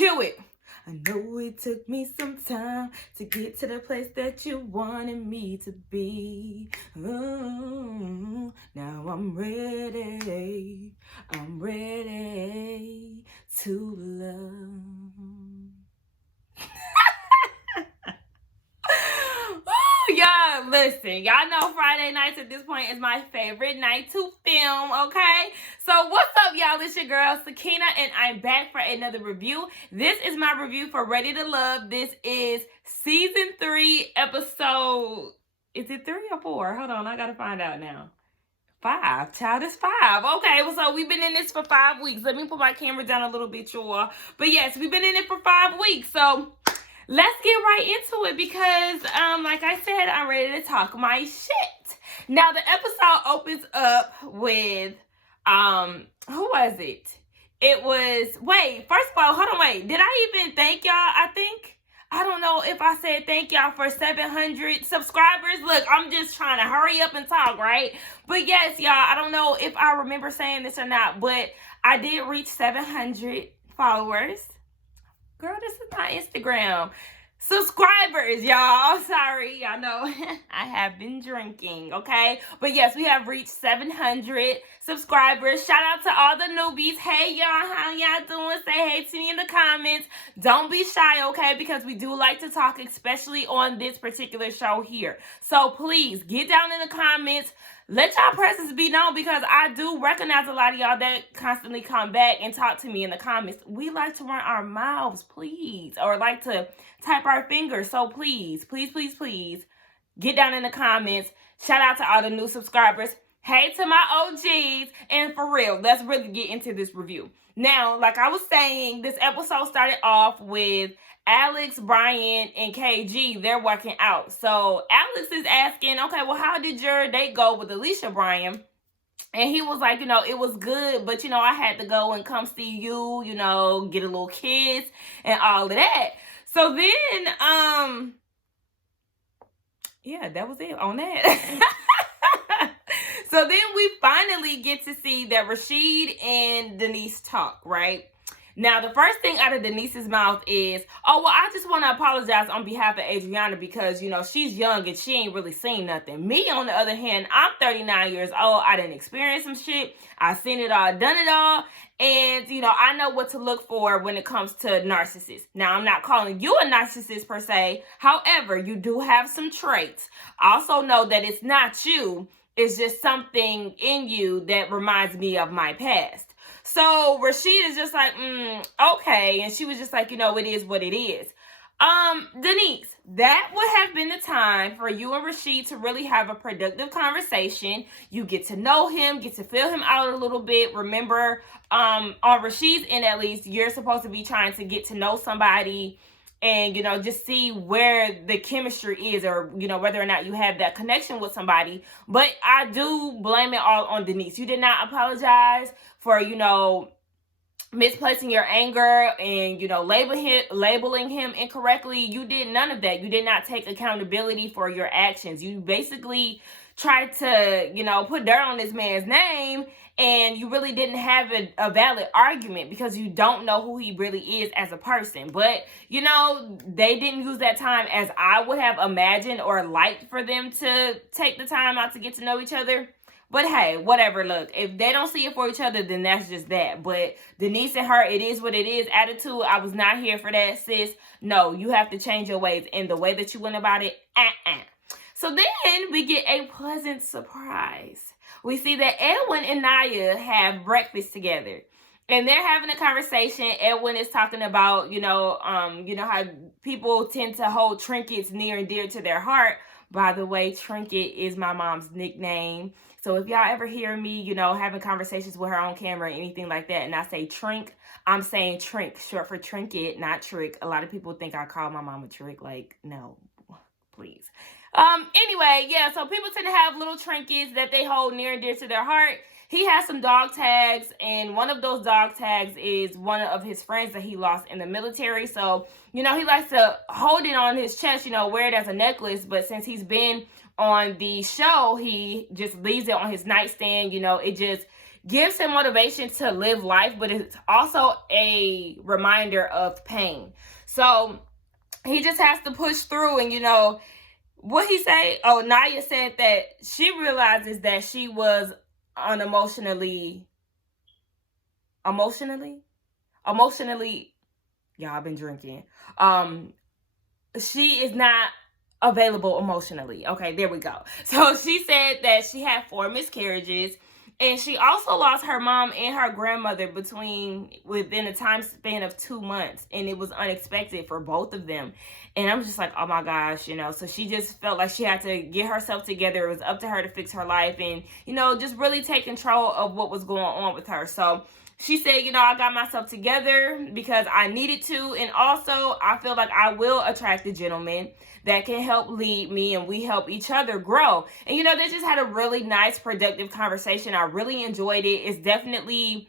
Cue it. I know it took me some time to get to the place that you wanted me to be. Ooh, now I'm ready. I'm ready to love. Y'all, listen, y'all know Friday nights at this point is my favorite night to film, okay? So what's up, y'all? It's your girl, Sakina, and I'm back for another review. This is my review for Ready to Love. This is season 3, episode... Is it 3 or 4? Hold on, I gotta find out now. 5, child, it's 5. Okay, well, so we've been in this for 5 weeks. Let me put my camera down a little bit, y'all. But yes, we've been in it for 5 weeks, so... let's get right into it because, like I said, I'm ready to talk my shit. Now, the episode opens up with, who was it? It was, wait, first of all, hold on, wait. Did I even thank y'all? I don't know if I said thank y'all for 700 subscribers. Look, I'm just trying to hurry up and talk, right? But yes, y'all, I don't know if I remember saying this or not, but I did reach 700 followers. Girl, this is my Instagram. Subscribers, y'all. Sorry, y'all know I have been drinking, okay? But yes, we have reached 700 subscribers. Shout out to all the newbies. Hey, y'all, how y'all doing? Say hey to me in the comments. Don't be shy, okay? Because we do like to talk, especially on this particular show here. So please, get down in the comments. Let y'all presence be known because I do recognize a lot of y'all that constantly come back and talk to me in the comments. We like to run our mouths, please, or like to type our fingers. So please, please, please, please, get down in the comments. Shout out to all the new subscribers. Hey to my OGs. And for real, let's really get into this review. Now, like I was saying, this episode started off with Alex, Brian, and KG. They're working out. So Alex is asking, okay, well, how did your date go with Alicia, Brian? And he was like, it was good, but, I had to go and come see you, get a little kiss and all of that. So then, yeah, that was it on that. So then we finally get to see that Rashid and Denise talk, right? Now, the first thing out of Denise's mouth is, oh, well, I just want to apologize on behalf of Adriana because, she's young and she ain't really seen nothing. Me, on the other hand, I'm 39 years old. I didn't experience some shit. I seen it all, done it all. And, I know what to look for when it comes to narcissists. Now, I'm not calling you a narcissist per se. However, you do have some traits. Also know that it's not you. It's just something in you that reminds me of my past. So Rashid is just like, okay. And she was just like, it is what it is. Denise, that would have been the time for you and Rashid to really have a productive conversation. You get to know him, get to feel him out a little bit. Remember, on Rashid's end, at least, you're supposed to be trying to get to know somebody and, just see where the chemistry is or, whether or not you have that connection with somebody. But I do blame it all on Denise. You did not apologize for, misplacing your anger and, labeling him incorrectly. You did none of that. You did not take accountability for your actions. You basically tried to, put dirt on this man's name, and you really didn't have a valid argument because you don't know who he really is as a person. But, they didn't use that time as I would have imagined or liked for them to take the time out to get to know each other. But hey, whatever. Look, if they don't see it for each other, then that's just that. But Denise and her, it is what it is attitude, I was not here for that, sis. No, you have to change your ways. And the way that you went about it, So then we get a pleasant surprise. We see that Edwin and Naya have breakfast together. And they're having a conversation. Edwin is talking about, how people tend to hold trinkets near and dear to their heart. By the way, Trinket is my mom's nickname. So if y'all ever hear me, having conversations with her on camera or anything like that, and I say trink, I'm saying trink, short for trinket, not trick. A lot of people think I call my mom a trick. Like, no, please. Anyway, yeah, so people tend to have little trinkets that they hold near and dear to their heart. He has some dog tags, and one of those dog tags is one of his friends that he lost in the military. So, he likes to hold it on his chest, wear it as a necklace. But since he's been on the show, he just leaves it on his nightstand. It just gives him motivation to live life, but it's also a reminder of pain. So he just has to push through. And what he say? Oh, Naya said that she realizes that she was unemotionally, emotionally, y'all, I've been drinking. She is not available emotionally. Okay, there we go. So she said that she had 4 miscarriages, and she also lost her mom and her grandmother within a time span of 2 months, and it was unexpected for both of them. And I'm just like, oh my gosh, so she just felt like she had to get herself together. It was up to her to fix her life and, just really take control of what was going on with her. So she said, I got myself together because I needed to. And also, I feel like I will attract a gentleman that can help lead me, and we help each other grow. And, they just had a really nice, productive conversation. I really enjoyed it. It's definitely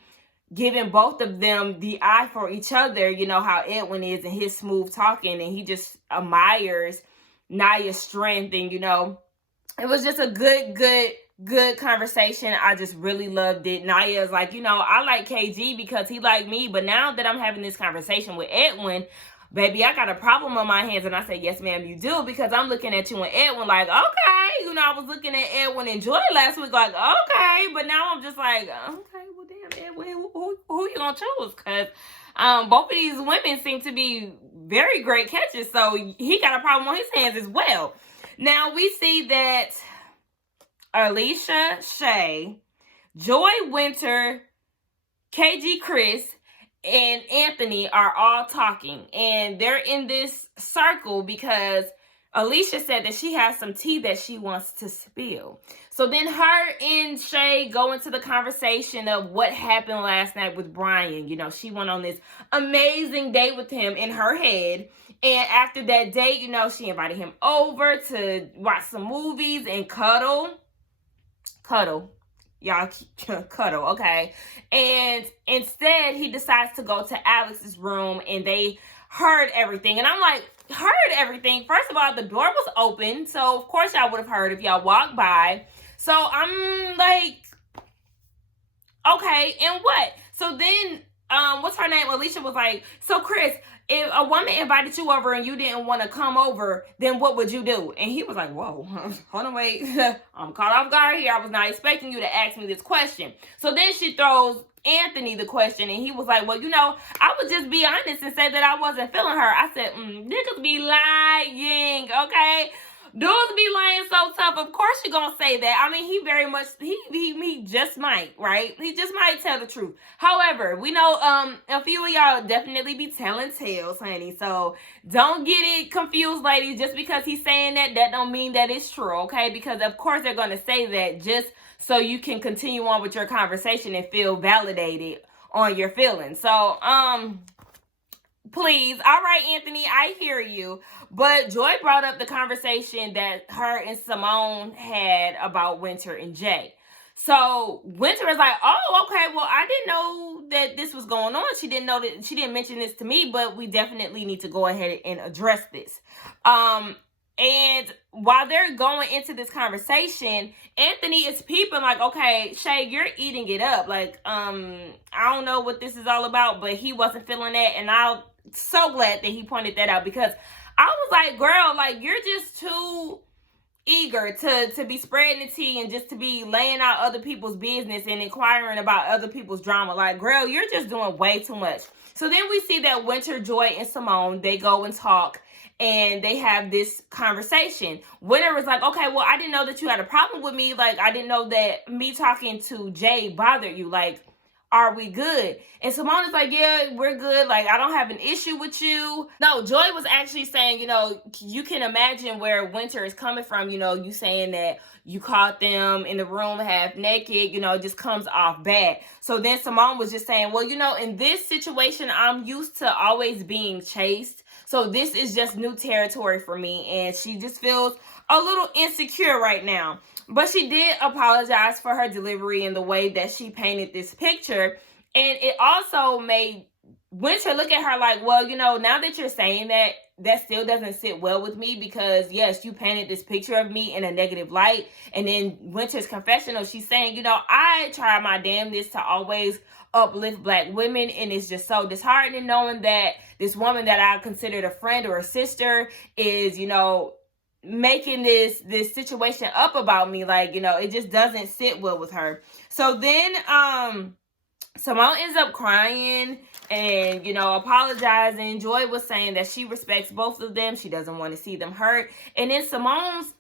giving both of them the eye for each other. How Edwin is and his smooth talking, and he just admires Naya's strength. And, it was just a good conversation. I just really loved it. Naya is like, I like KG because he liked me, but now that I'm having this conversation with Edwin, baby, I got a problem on my hands. And I said, yes, ma'am, you do, because I'm looking at you and Edwin like, okay. I was looking at Edwin and Joy last week like, okay. But now I'm just like, okay, well, damn, Edwin, who you gonna choose? Because both of these women seem to be very great catches. So he got a problem on his hands as well. Now we see that Alicia, Shay, Joy, Winter, KG, Chris, and Anthony are all talking. And they're in this circle because Alicia said that she has some tea that she wants to spill. So then her and Shay go into the conversation of what happened last night with Brian. She went on this amazing date with him in her head. And after that date, she invited him over to watch some movies and cuddle. Y'all, cuddle, okay? And instead, he decides to go to Alex's room, and they heard everything. And I'm like, heard everything? First of all, the door was open, so of course y'all would have heard if y'all walked by. So I'm like, okay, and what? So then, what's her name? Alicia was like, so Chris, if a woman invited you over and you didn't want to come over, then what would you do? And he was like, whoa, hold on, wait. I'm caught off guard here. I was not expecting you to ask me this question. So then she throws Anthony the question, and he was like, well, I would just be honest and say that I wasn't feeling her. I said, niggas be lying, okay? Dudes be lying so tough. Of course you're gonna say that. I mean, he very much, he just might, right? He just might tell the truth. However, we know a few of y'all definitely be telling tales, honey. So don't get it confused, ladies. Just because he's saying that don't mean that it's true, okay? Because of course they're gonna say that just so you can continue on with your conversation and feel validated on your feelings. So, please. All right, Anthony, I hear you. But Joy brought up the conversation that her and Simone had about Winter and Jay. So Winter is like, oh, okay, well, I didn't know that this was going on. She didn't mention this to me, but we definitely need to go ahead and address this. And while they're going into this conversation, Anthony is peeping like, okay, Shay, you're eating it up. Like, I don't know what this is all about, but he wasn't feeling that. And I'm so glad that he pointed that out, because I was like, girl, like, you're just too eager to be spreading the tea and just to be laying out other people's business and inquiring about other people's drama. Like, girl, you're just doing way too much. So then we see that Winter, Joy, and Simone, they go and talk. And they have this conversation. Winter was like, okay, well, I didn't know that you had a problem with me. Like, I didn't know that me talking to Jay bothered you. Like, are we good? And Simone is like, yeah, we're good. Like, I don't have an issue with you. No, Joy was actually saying, you can imagine where Winter is coming from. You saying that you caught them in the room half naked, it just comes off bad. So then Simone was just saying, well, in this situation, I'm used to always being chased. So this is just new territory for me. And she just feels a little insecure right now. But she did apologize for her delivery and the way that she painted this picture. And it also made Winter look at her like, well, now that you're saying that, that still doesn't sit well with me, because yes, you painted this picture of me in a negative light. And then Winter's confessional, she's saying, you know, I try my damnedest to always uplift Black women, and it's just so disheartening knowing that this woman that I considered a friend or a sister is, you know, making this situation up about me. Like, you know, it just doesn't sit well with her. So then Simone ends up crying and, you know, apologizing. Joy was saying that she respects both of them. She doesn't want to see them hurt. And in Simone's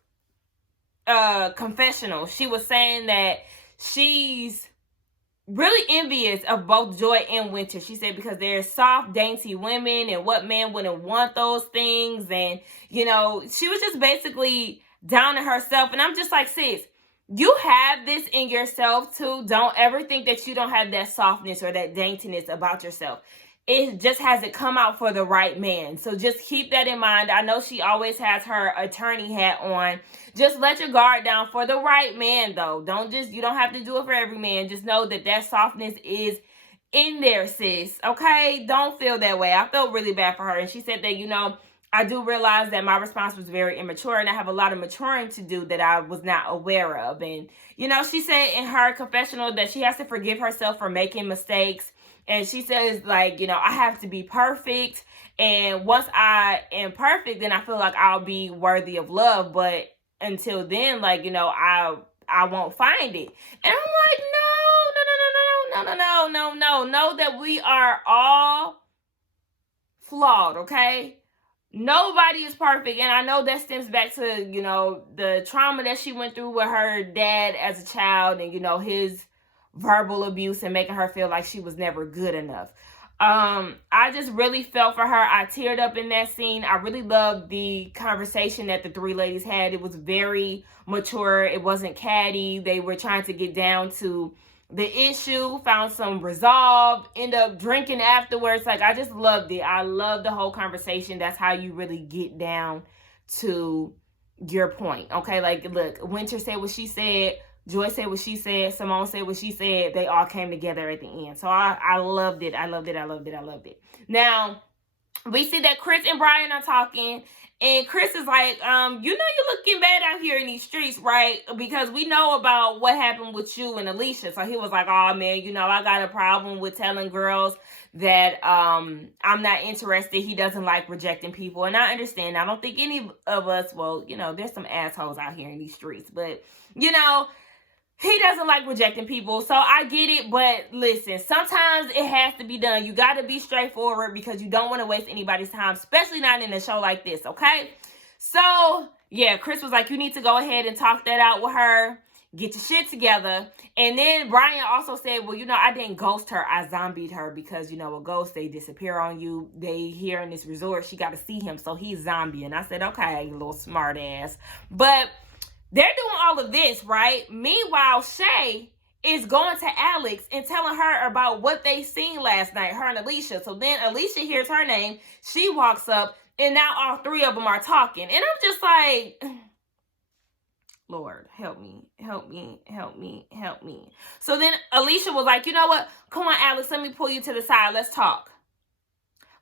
confessional, she was saying that she's really envious of both Joy and Winter. She said because they're soft, dainty women, and what man wouldn't want those things? And, you know, she was just basically down to herself. And I'm just like, sis, you have this in yourself too. Don't ever think that you don't have that softness or that daintiness about yourself. It just hasn't come out for the right man. So just keep that in mind. I know she always has her attorney hat on. Just let your guard down for the right man, though. You don't have to do it for every man. Just know that that softness is in there, sis. Okay? Don't feel that way. I felt really bad for her. And she said that, you know, I do realize that my response was very immature, and I have a lot of maturing to do that I was not aware of. And, you know, she said in her confessional that she has to forgive herself for making mistakes. And she says, like, you know, I have to be perfect. And once I am perfect, then I feel like I'll be worthy of love. But until then, like, you know, I won't find it. And I'm like, no. Know that we are all flawed, okay? Nobody is perfect. And I know that stems back to, you know, the trauma that she went through with her dad as a child, and, you know, his verbal abuse and making her feel like she was never good enough. I just really felt for her. I teared up in that scene. I really loved the conversation that the three ladies had. It was very mature. It wasn't catty. They were trying to get down to the issue, found some resolve, end up drinking afterwards. Like, I just loved it. I loved the whole conversation. That's how you really get down to your point. Okay, like, look, Winter said what she said. Joy said what she said. Simone said what she said. They all came together at the end. So I loved it. I loved it. Now, we see that Chris and Brian are talking. And Chris is like, you know, you're looking bad out here in these streets, right? Because we know about what happened with you and Alicia. So he was like, oh, man, you know, I got a problem with telling girls that I'm not interested. He doesn't like rejecting people. And I understand. I don't think any of us, well, you know, there's some assholes out here in these streets. But, you know, he doesn't like rejecting people, so I get it. But listen, sometimes it has to be done. You got to be straightforward because you don't want to waste anybody's time, especially not in a show like this, okay? So, yeah, Chris was like, you need to go ahead and talk that out with her. Get your shit together. And then Brian also said, well, you know, I didn't ghost her. I zombied her because, you know, a ghost, they disappear on you. They here in this resort, she got to see him, so he's zombie. And I said, okay, you little smart ass. But they're doing all of this, right? Meanwhile, Shay is going to Alex and telling her about what they seen last night, her and Alicia. So then Alicia hears her name. She walks up, and now all three of them are talking. And I'm just like, Lord, help me. So then Alicia was like, you know what? Come on, Alex, let me pull you to the side. Let's talk.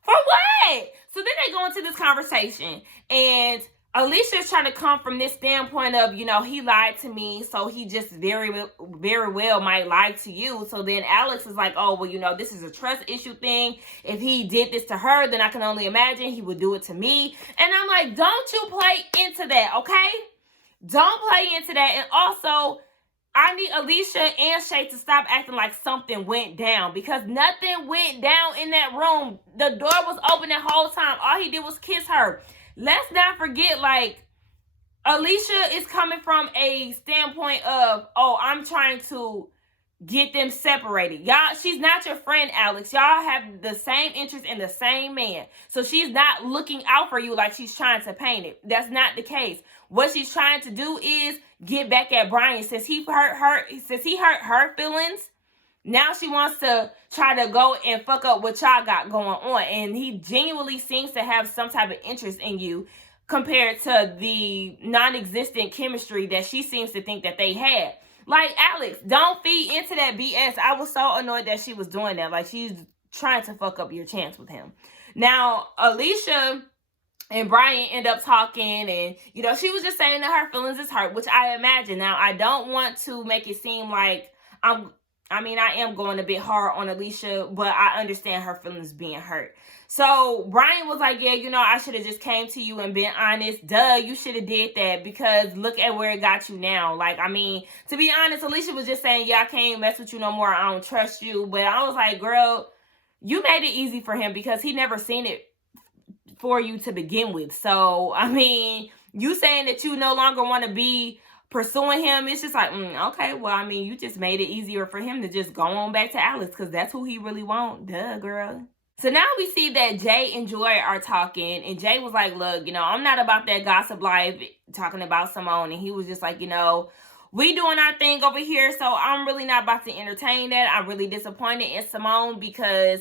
For what? So then they go into this conversation, and Alicia's trying to come from this standpoint of, you know, he lied to me, so he just very well might lie to you. So then Alex is like, oh, well, you know, this is a trust issue thing. If he did this to her, then I can only imagine he would do it to me. And I'm like, don't you play into that, okay? Don't play into that. And also, I need Alicia and Shay to stop acting like something went down, because nothing went down in that room. The door was open the whole time. All he did was kiss her. Let's not forget, like, Alicia is coming from a standpoint of, oh, I'm trying to get them separated. Y'all, she's not your friend, Alex. Y'all have the same interest in the same man. So she's not looking out for you like she's trying to paint it. That's not the case. What she's trying to do is get back at Brian. Since he hurt her feelings, now she wants to try to go and fuck up what y'all got going on. And he genuinely seems to have some type of interest in you compared to the non-existent chemistry that she seems to think that they had. Like, Alex, don't feed into that BS. I was so annoyed that she was doing that. Like, she's trying to fuck up your chance with him. Now, Alicia And Brian ended up talking, and you know, she was just saying that her feelings is hurt, which I imagine. Now, I don't want to make it seem like I am going a bit hard on Alicia, but I understand her feelings being hurt. So Brian was like, yeah, you know, I should have just came to you and been honest. Duh, you should have did that, because look at where it got you now. Like, I mean, to be honest, Alicia was just saying, yeah, I can't mess with you no more. I don't trust you. But I was like, girl, you made it easy for him because he never seen it for you to begin with. So, I mean, you saying that you no longer want to be pursuing him, it's just like, okay, well, I mean, you just made it easier for him to just go on back to Alex, because that's who he really want. Duh, girl. So now we see that Jay and Joy are talking, and Jay was like, look, you know, I'm not about that gossip life, talking about Simone. And he was just like, you know, we doing our thing over here, so I'm really not about to entertain that. I'm really disappointed in Simone because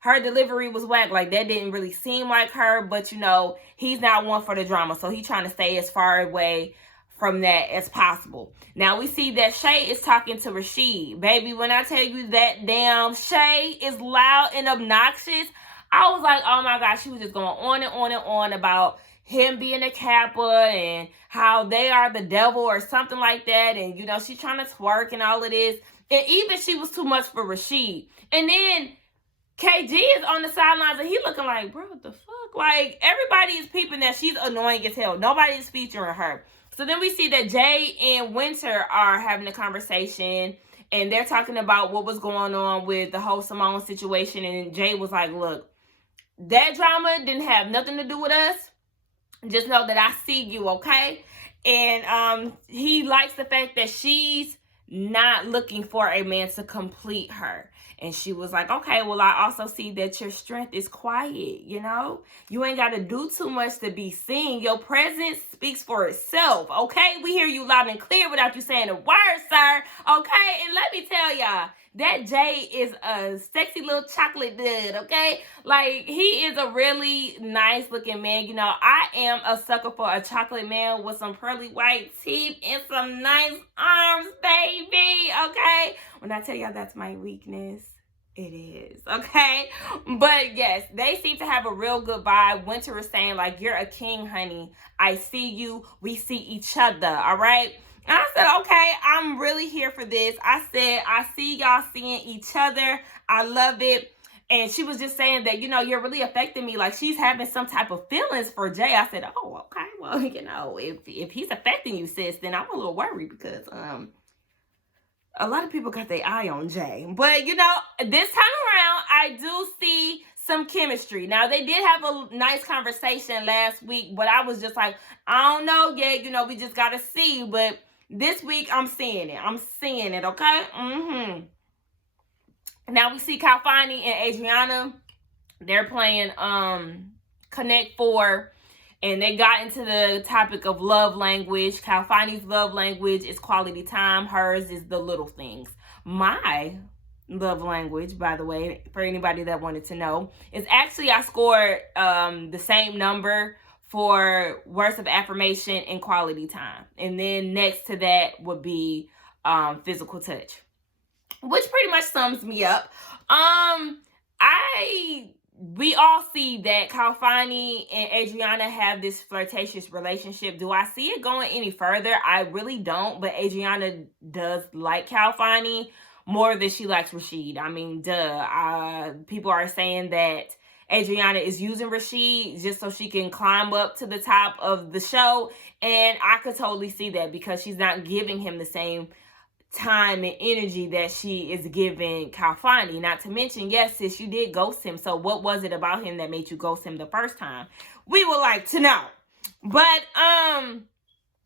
her delivery was whack. Like, that didn't really seem like her, but you know, he's not one for the drama, so he's trying to stay as far away from that as possible. Now we see that Shay is talking to Rashid. Baby, when I tell you that damn Shay is loud and obnoxious, I was like, oh my gosh, she was just going on and on and on about him being a Kappa and how they are the devil or something like that. And, you know, she's trying to twerk and all of this. And even she was too much for Rashid. And then KG is on the sidelines and he looking like, bro, what the fuck? Like, everybody is peeping that she's annoying as hell. Nobody is featuring her. So then we see that Jay and Winter are having a conversation, and they're talking about what was going on with the whole Simone situation. And Jay was like, look, that drama didn't have nothing to do with us. Just know that I see you, okay? And he likes the fact that she's not looking for a man to complete her. And she was like, okay, well, I also see that your strength is quiet, you know? You ain't got to do too much to be seen. Your presence speaks for itself, okay? We hear you loud and clear without you saying a word, sir, okay? And let me tell y'all, that Jay is a sexy little chocolate dude, okay? Like, he is a really nice looking man. You know, I am a sucker for a chocolate man with some pearly white teeth and some nice arms, baby, okay? When I tell y'all that's my weakness, it is, okay? But yes, they seem to have a real good vibe. Winter was saying, like, you're a king, honey. I see you. We see each other, all right? And I said, okay, I'm really here for this. I said, I see y'all seeing each other. I love it. And she was just saying that, you know, you're really affecting me. Like, she's having some type of feelings for Jay. I said, oh, okay. Well, you know, if he's affecting you, sis, then I'm a little worried because a lot of people got their eye on Jay. But, you know, this time around, I do see some chemistry. Now, they did have a nice conversation last week, but I was just like, I don't know yet. You know, we just got to see. But this week, I'm seeing it. I'm seeing it, okay? Now, we see Kalfani and Adriana. They're playing Connect 4. And they got into the topic of love language. Kalfani's love language is quality time. Hers is the little things. My love language, by the way, for anybody that wanted to know, is actually I scored the same number for words of affirmation and quality time. And then next to that would be physical touch, which pretty much sums me up. We all see that Kalfani and Adriana have this flirtatious relationship. Do I see it going any further? I really don't, but Adriana does like Kalfani more than she likes Rashid. I mean, duh. People are saying that Adriana is using Rashid just so she can climb up to the top of the show, and I could totally see that because she's not giving him the same time and energy that she is giving Kalfani. Not to mention, yes, sis, you did ghost him. So what was it about him that made you ghost him the first time? We would like to know. But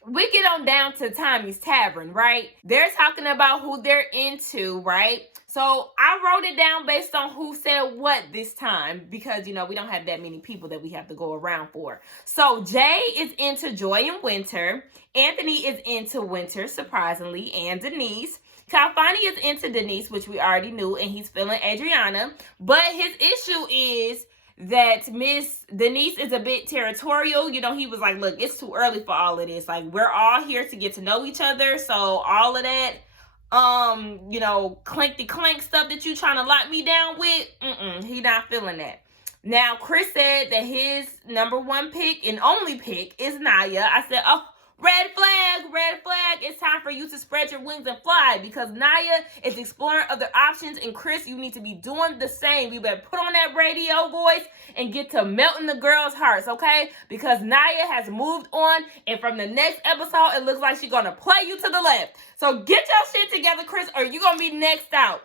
we get on down to Tommy's Tavern, right? They're talking about who they're into, right? So I wrote it down based on who said what this time because, you know, we don't have that many people that we have to go around for. So Jay is into Joy and Winter. Anthony is into Winter, surprisingly, and Denise. Kalfani is into Denise, which we already knew, and he's feeling Adriana. But his issue is that Miss Denise is a bit territorial. You know, he was like, look, it's too early for all of this. Like, we're all here to get to know each other. So all of that, you know, clanky clank stuff that you trying to lock me down with, he not feeling that. Now, Chris said that his number one pick and only pick is Nia. I said, oh, red flag, red flag. It's time for you to spread your wings and fly, because Nia is exploring other options. And Chris, you need to be doing the same. You better put on that radio voice and get to melting the girls' hearts, okay? Because Nia has moved on. And from the next episode, it looks like she's going to play you to the left. So get your shit together, Chris, or you're going to be next out.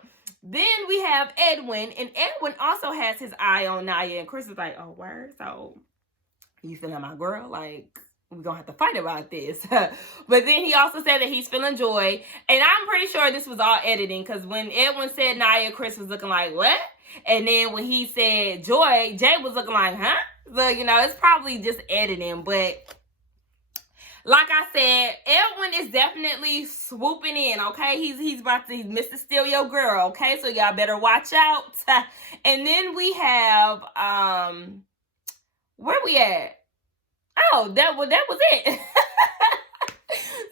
Then we have Edwin, and Edwin also has his eye on Nia, and Chris is like, oh, word? So, you feeling my girl? Like, we're going to have to fight about this. But then he also said that he's feeling Joy, and I'm pretty sure this was all editing, because when Edwin said Nia, Chris was looking like, what? And then when he said Joy, Jay was looking like, huh? So, you know, it's probably just editing, but like I said, Edwin is definitely swooping in, okay? He's Mr. Steal Your Girl, okay? So y'all better watch out. And then we have, where we at? Oh, that was it.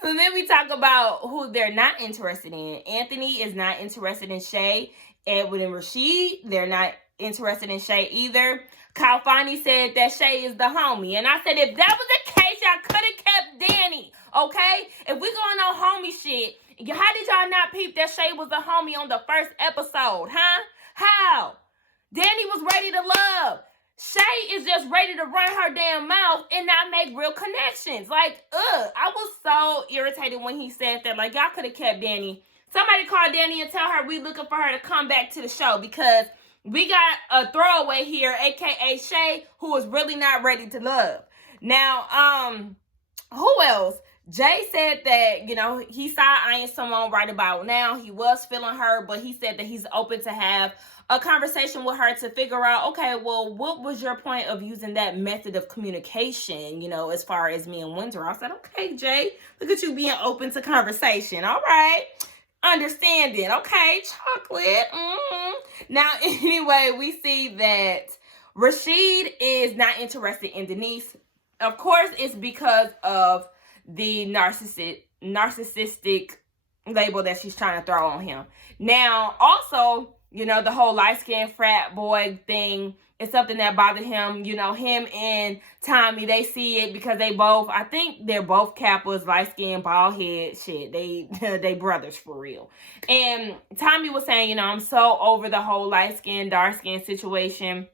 So then we talk about who they're not interested in. Anthony is not interested in Shay. Edwin and Rashid, they're not interested in Shay either. Kyle Fani said that Shay is the homie. And I said, if that was the case, y'all could have kept Danny, okay? If we going on homie shit, how did y'all not peep that Shay was the homie on the first episode, huh? How? Danny was ready to love. Shay is just ready to run her damn mouth and not make real connections. Like, I was so irritated when he said that. Like, y'all could have kept Danny. Somebody call Danny and tell her we looking for her to come back to the show, because we got a throwaway here, aka Shay, who is really not ready to love. Now, who else? Jay said that, you know, he saw Iron Simone right about now. He was feeling her, but he said that he's open to have a conversation with her to figure out, okay, well, what was your point of using that method of communication, you know, as far as me and Windsor? I said, okay, Jay, look at you being open to conversation. All right. Understanding. Okay, chocolate. Now, anyway, we see that Rashid is not interested in Denise. Of course, it's because of the narcissistic label that she's trying to throw on him. Now, also, you know, the whole light-skinned frat boy thing is something that bothered him. You know, him and Tommy, they see it because they both, I think they're both Kappas, light-skinned, bald head, shit. They brothers for real. And Tommy was saying, you know, I'm so over the whole light-skinned, dark-skinned situation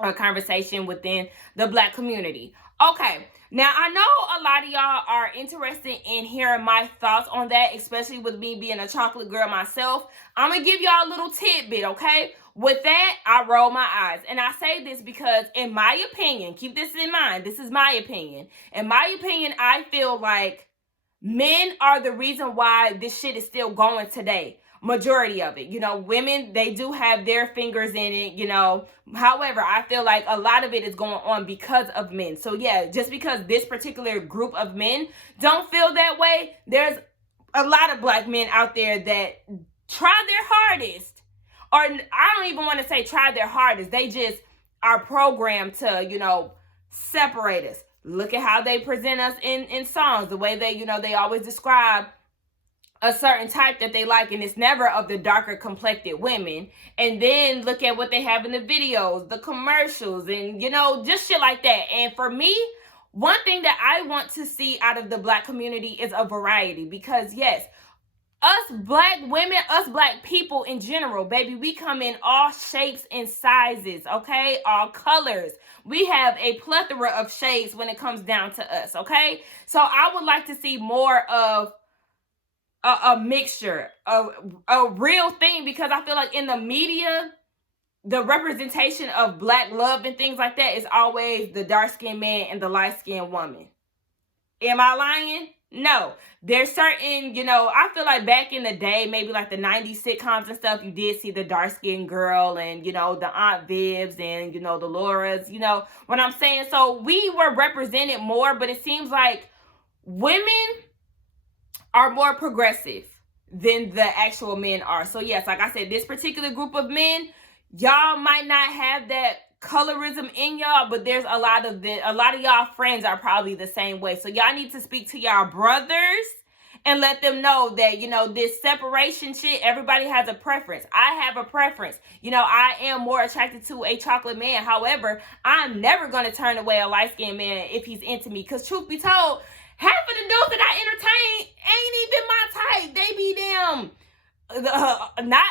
or conversation within the Black community. Okay. Now, I know a lot of y'all are interested in hearing my thoughts on that, especially with me being a chocolate girl myself. I'm going to give y'all a little tidbit, okay? With that, I roll my eyes. And I say this because, in my opinion, keep this in mind, this is my opinion. In my opinion, I feel like men are the reason why this shit is still going today. Majority of it, you know, women, they do have their fingers in it, you know. However, I feel like a lot of it is going on because of men. So yeah, just because this particular group of men don't feel that way, there's a lot of Black men out there that try their hardest, or I don't even want to say try their hardest. They just are programmed to, you know, separate us. Look at how they present us in songs, the way they, you know, they always describe a certain type that they like, and it's never of the darker complected women. And then look at what they have in the videos, the commercials, and, you know, just shit like that. And for me, one thing that I want to see out of the Black community is a variety, because yes, us Black women, us Black people in general, baby, we come in all shapes and sizes, okay? All colors. We have a plethora of shades when it comes down to us, okay? So I would like to see more of a mixture, a real thing, because I feel like in the media, the representation of Black love and things like that is always the dark-skinned man and the light-skinned woman. Am I lying? No. There's certain, you know, I feel like back in the day, maybe like the 90s sitcoms and stuff, you did see the dark-skinned girl and, you know, the Aunt Vivs and, you know, the Lauras, you know what I'm saying? So we were represented more, but it seems like women are more progressive than the actual men are. So yes, like I said, this particular group of men, y'all might not have that colorism in y'all, but there's a lot of y'all friends are probably the same way. So y'all need to speak to y'all brothers and let them know that, you know, this separation shit, everybody has a preference. I have a preference. You know, I am more attracted to a chocolate man. However, I'm never going to turn away a light-skinned man if he's into me. Because truth be told, half of the dudes that I entertain ain't even my type. They be damn not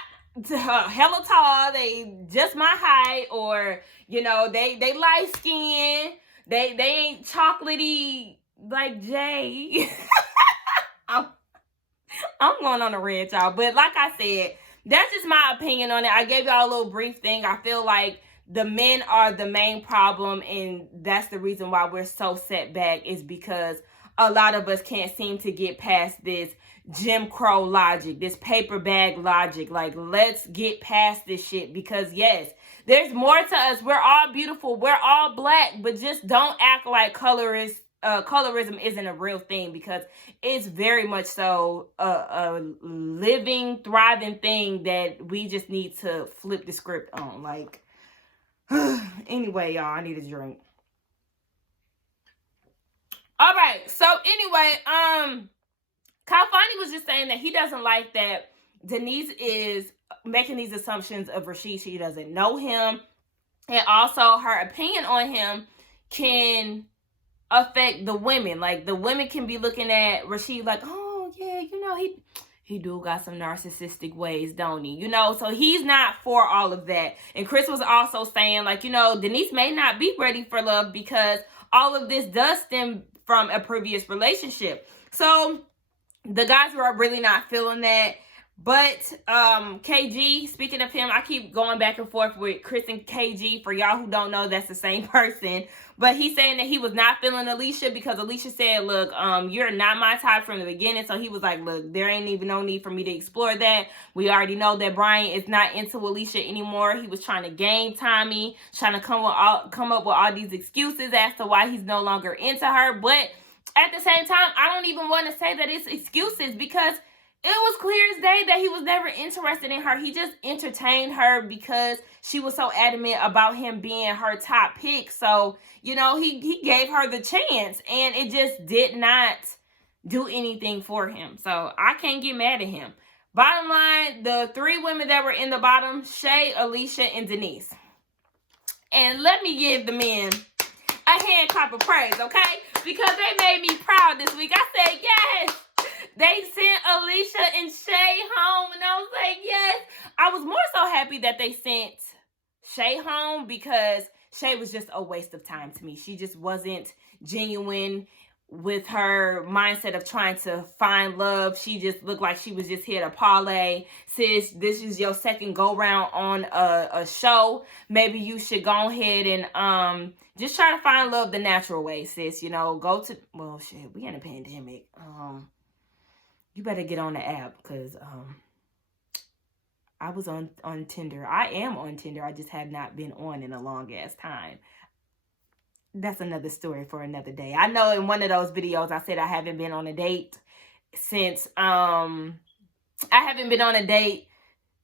hella tall. They just my height, or, you know, they light skin. They ain't chocolatey like Jay. I'm going on a rant, y'all. But like I said, that's just my opinion on it. I gave y'all a little brief thing. I feel like the men are the main problem, and that's the reason why we're so set back, is because a lot of us can't seem to get past this Jim Crow logic, this paper bag logic. Like, let's get past this shit, because yes, there's more to us. We're all beautiful. We're all black, but just don't act like colorism isn't a real thing, because it's very much so a living, thriving thing that we just need to flip the script on. Like, anyway, y'all, I need a drink. All right, so anyway, Kalfani was just saying that he doesn't like that Denise is making these assumptions of Rasheed. She doesn't know him, and also her opinion on him can affect the women. Like, the women can be looking at Rasheed like, oh yeah, you know, he do got some narcissistic ways, don't he? You know, so he's not for all of that. And Chris was also saying, like, you know, Denise may not be ready for love because all of this does stem from a previous relationship. So the guys were really not feeling that. But KG, speaking of him, I keep going back and forth with Chris and KG. For y'all who don't know, that's the same person. But he's saying that he was not feeling Alicia because Alicia said, look, you're not my type from the beginning. So he was like, look, there ain't even no need for me to explore that. We already know that Brian is not into Alicia anymore. He was trying to game Tommy, trying to come up with all these excuses as to why he's no longer into her. But at the same time, I don't even want to say that it's excuses, because it was clear as day that he was never interested in her. He just entertained her because she was so adamant about him being her top pick. So, you know, he gave her the chance, and it just did not do anything for him. So I can't get mad at him. Bottom line, the three women that were in the bottom, Shay, Alicia, and Denise. And let me give the men a hand clap of praise, okay? Because they made me proud this week. I said, yes! They sent Alicia and Shay home, and I was like, yes. I was more so happy that they sent Shay home, because Shay was just a waste of time to me. She just wasn't genuine with her mindset of trying to find love. She just looked like she was just here to parlay. Sis, this is your second go-round on a show. Maybe you should go ahead and just try to find love the natural way, sis. You know, go to, well, shit, we in a pandemic. You better get on the app, because I was on Tinder. I am on Tinder. I just have not been on in a long ass time. That's another story for another day. I know in one of those videos I said I haven't been on a date since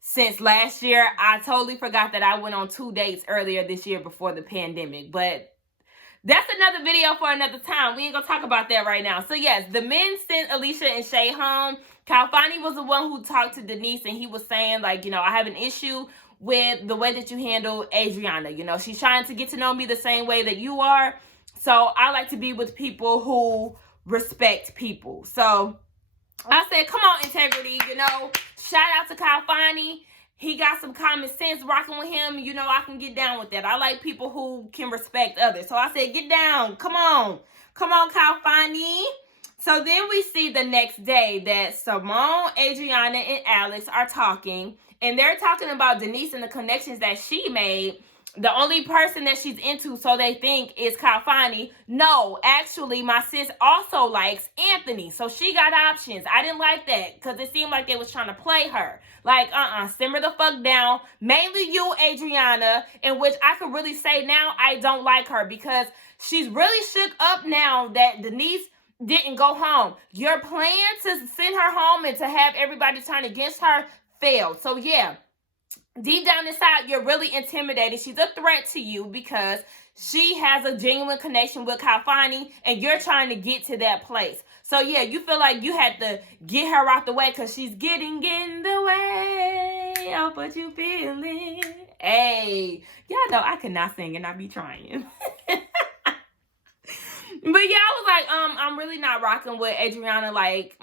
since last year. I totally forgot that I went on 2 dates earlier this year before the pandemic. But that's another video for another time. We ain't gonna talk about that right now. So yes, the men sent Alicia and Shay home. Kalfani was the one who talked to Denise, and he was saying, like, you know, I have an issue with the way that you handle Adriana. You know, she's trying to get to know me the same way that you are. So I like to be with people who respect people. So I said, come on, integrity, you know. Shout out to Kalfani. He got some common sense rocking with him. You know, I can get down with that. I like people who can respect others. So I said, get down. Come on. Come on, Kalfani. So then we see the next day that Simone, Adriana, and Alex are talking. And they're talking about Denise and the connections that she made. The only person that she's into, so they think, is Kalfani. No, actually, my sis also likes Anthony. So she got options. I didn't like that, because it seemed like they was trying to play her. Like, simmer the fuck down. Mainly you, Adriana, in which I could really say now I don't like her, because she's really shook up now that Denise didn't go home. Your plan to send her home and to have everybody turn against her failed. So yeah, deep down inside, you're really intimidated. She's a threat to you because she has a genuine connection with Kalfani, and you're trying to get to that place. So yeah, you feel like you had to get her out the way because she's getting in the way of what you feeling. Hey, y'all know I cannot sing and I be trying. But yeah, I was like, I'm really not rocking with Adriana. Like,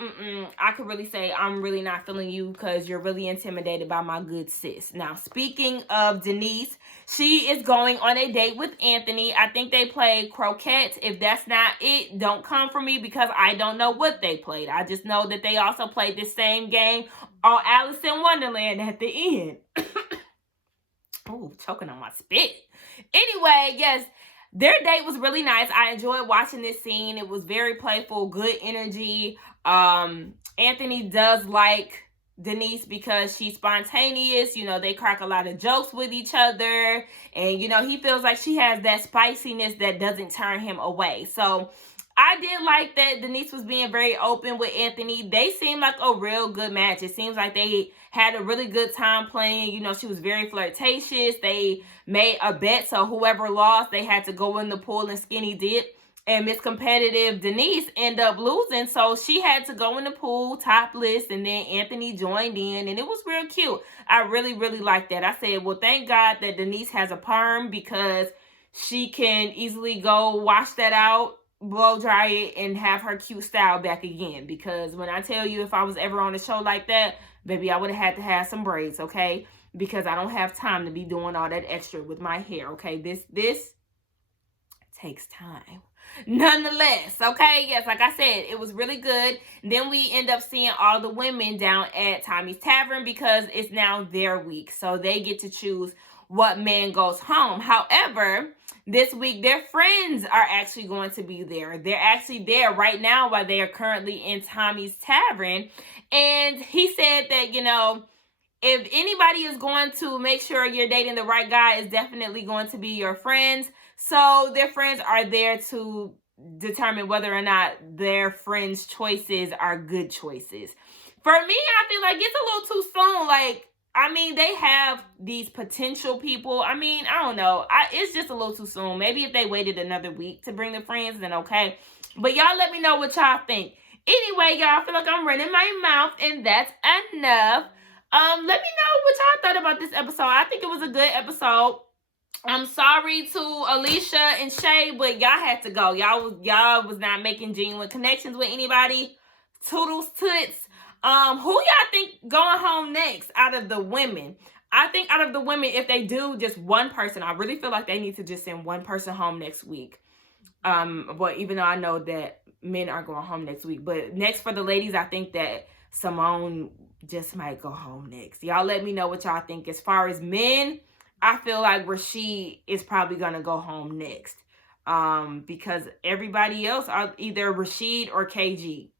I could really say I'm really not feeling you because you're really intimidated by my good sis. Now, speaking of Denise, she is going on a date with Anthony. I think they played croquet. If that's not it, don't come for me because I don't know what they played. I just know that they also played the same game on Alice in Wonderland at the end. Oh, choking on my spit. Anyway, yes. Their date was really nice. I enjoyed watching this scene. It was very playful, good energy. Anthony does like Denise because she's spontaneous. You know, they crack a lot of jokes with each other. And, you know, he feels like she has that spiciness that doesn't turn him away. So I did like that Denise was being very open with Anthony. They seemed like a real good match. It seems like they had a really good time playing. You know, she was very flirtatious. They made a bet, so whoever lost, they had to go in the pool and skinny dip. And Miss Competitive Denise ended up losing, so she had to go in the pool topless, and then Anthony joined in, and it was real cute. I really, really liked that. I said, well, thank God that Denise has a perm because she can easily go wash that out, blow dry it, and have her cute style back again. Because when I tell you, if I was ever on a show like that, baby, I would have had to have some braids, okay? Because I don't have time to be doing all that extra with my hair, okay? This takes time. Nonetheless, okay? Yes, like I said, it was really good. Then we end up seeing all the women down at Tommy's Tavern because it's now their week. So they get to choose what man goes home. However, this week, their friends are actually going to be there. They're actually there right now while they are currently in Tommy's Tavern. And he said that, you know, if anybody is going to make sure you're dating the right guy, it's definitely going to be your friends. So their friends are there to determine whether or not their friends' choices are good choices. For me, I feel like it's a little too soon. Like, I mean, they have these potential people. I mean, I don't know. It's just a little too soon. Maybe if they waited another week to bring the friends, then okay. But y'all let me know what y'all think. Anyway, y'all, I feel like I'm running my mouth, and that's enough. Let me know what y'all thought about this episode. I think it was a good episode. I'm sorry to Alicia and Shay, but y'all had to go. Y'all was not making genuine connections with anybody. Toodles toots. Who y'all think going home next out of the women? I think out of the women, if they do just one person, I really feel like they need to just send one person home next week. But even though I know that men aren't going home next week, but next for the ladies, I think that Simone just might go home next. Y'all let me know what y'all think. As far as men, I feel like Rashid is probably going to go home next. Because everybody else are either Rashid or KG.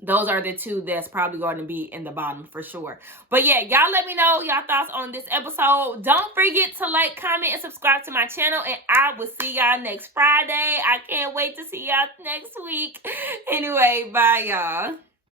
Those are the two that's probably going to be in the bottom for sure. But yeah, y'all let me know y'all thoughts on this episode. Don't forget to like, comment, and subscribe to my channel. And I will see y'all next Friday. I can't wait to see y'all next week. Anyway, bye y'all.